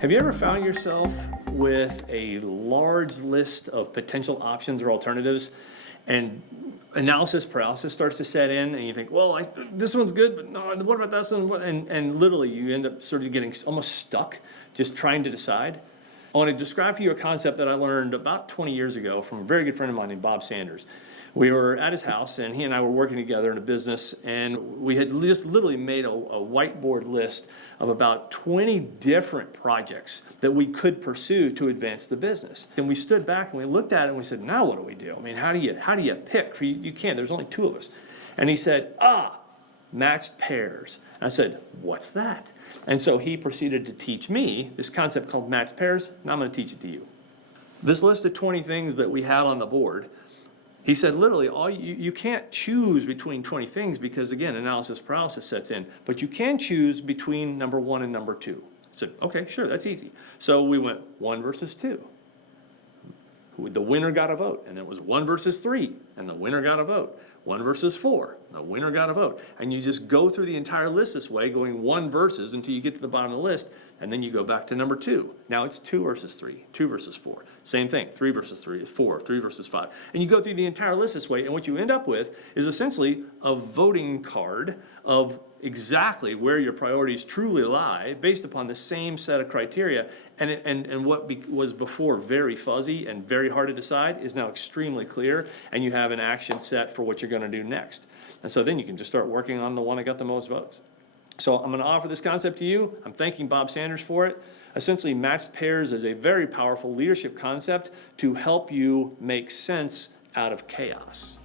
Have you ever found yourself with a large list of potential options or alternatives, and analysis paralysis starts to set in, and you think, well, this one's good, but no, what about this one? And literally you end up sort of getting almost stuck just trying to decide? I want to describe for you a concept that I learned about 20 years ago from a very good friend of mine named Bob Sanders. We were at his house, and he and I were working together in a business, and we had just literally made a whiteboard list of about 20 different projects that we could pursue to advance the business. And we stood back and we looked at it and we said, now what do we do? I mean, how do you pick? You can't, there's only two of us. And he said, matched pairs. I said, what's that? And so he proceeded to teach me this concept called matched pairs, and I'm going to teach it to you. This list of 20 things that we had on the board, he said, literally, you can't choose between 20 things because, again, analysis paralysis sets in. But you can choose between number 1 and number 2. I said, okay, sure, that's easy. So we went 1 versus 2. The winner got a vote. And it was 1 versus 3, and the winner got a vote. 1 versus 4, the winner got a vote. And you just go through the entire list this way, going 1 versus until you get to the bottom of the list, and then you go back to number 2. Now it's 2 versus 3, 2 versus 4. Same thing, 3 versus 3, 4, 3 versus 5. And you go through the entire list this way, and what you end up with is essentially a voting card of exactly where your priorities truly lie based upon the same set of criteria. And what was before very fuzzy and very hard to decide is now extremely clear, and you have an action set for what you're going to do next. And so then you can just start working on the one that got the most votes. So I'm going to offer this concept to you. I'm thanking Bob Sanders for it. Essentially, matched pairs is a very powerful leadership concept to help you make sense out of chaos.